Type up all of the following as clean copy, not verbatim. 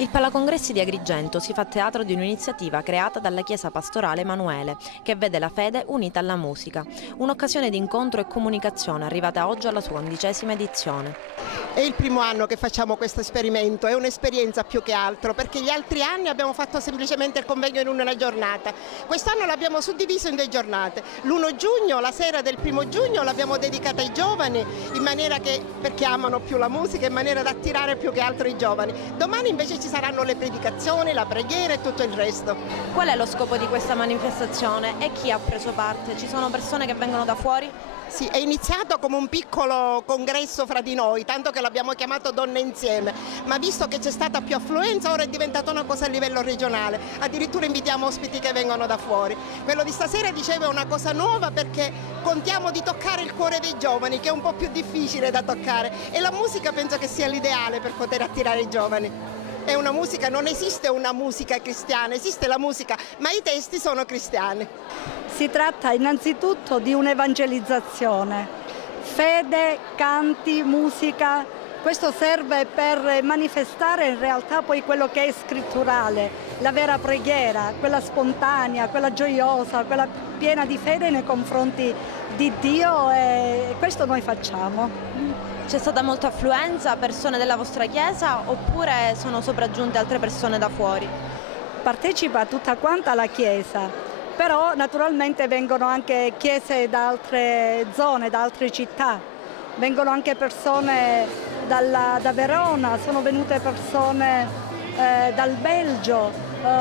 Il Palacongressi di Agrigento si fa teatro di un'iniziativa creata dalla Chiesa Pastorale Emanuele, che vede la fede unita alla musica. Un'occasione di incontro e comunicazione arrivata oggi alla sua 11ª edizione. È il primo anno che facciamo questo esperimento, è un'esperienza più che altro, perché gli altri anni abbiamo fatto semplicemente il convegno in una giornata. Quest'anno l'abbiamo suddiviso in 2 giornate. L'1 giugno, la sera del 1° giugno, l'abbiamo dedicata ai giovani, in maniera che, perché amano più la musica, in maniera da attirare più che altro i giovani. Domani invece ci saranno le predicazioni, la preghiera e tutto il resto. Qual è lo scopo di questa manifestazione e chi ha preso parte? Ci sono persone che vengono da fuori? Sì, è iniziato come un piccolo congresso fra di noi, tanto che l'abbiamo chiamato Donne Insieme, ma visto che c'è stata più affluenza ora è diventata una cosa a livello regionale, addirittura invitiamo ospiti che vengono da fuori. Quello di stasera, dicevo, è una cosa nuova perché contiamo di toccare il cuore dei giovani, che è un po' più difficile da toccare, e la musica penso che sia l'ideale per poter attirare i giovani. È una musica, non esiste una musica cristiana, esiste la musica, ma i testi sono cristiani. Si tratta innanzitutto di un'evangelizzazione, fede, canti, musica, questo serve per manifestare in realtà poi quello che è scritturale, la vera preghiera, quella spontanea, quella gioiosa, quella piena di fede nei confronti di Dio, e questo noi facciamo. C'è stata molta affluenza, persone della vostra chiesa oppure sono sopraggiunte altre persone da fuori? Partecipa tutta quanta la chiesa, però naturalmente vengono anche chiese da altre zone, da altre città, vengono anche persone da Verona, sono venute persone dal Belgio,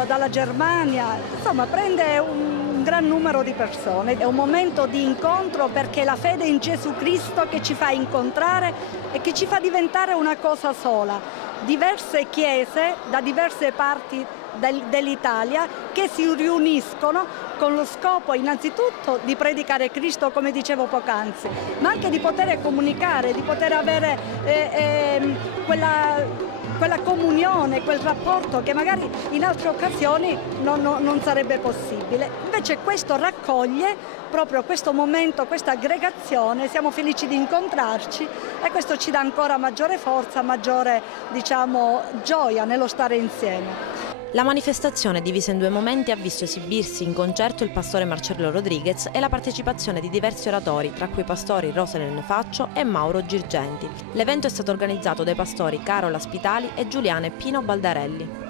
dalla Germania, insomma prende un gran numero di persone. È un momento di incontro perché è la fede in Gesù Cristo che ci fa incontrare e che ci fa diventare una cosa sola. Diverse chiese da diverse parti dell'Italia che si riuniscono con lo scopo innanzitutto di predicare Cristo, come dicevo poc'anzi, ma anche di poter comunicare, di poter avere quella comunione, quel rapporto che magari in altre occasioni non sarebbe possibile. Invece questo raccoglie proprio questo momento, questa aggregazione, siamo felici di incontrarci e questo ci dà ancora maggiore forza, maggiore, gioia nello stare insieme. La manifestazione, divisa in 2 momenti, ha visto esibirsi in concerto il pastore Marcello Rodriguez e la partecipazione di diversi oratori, tra cui i pastori Roselyn Faccio e Mauro Girgenti. L'evento è stato organizzato dai pastori Carola Spitali e Giuliana e Pino Baldarelli.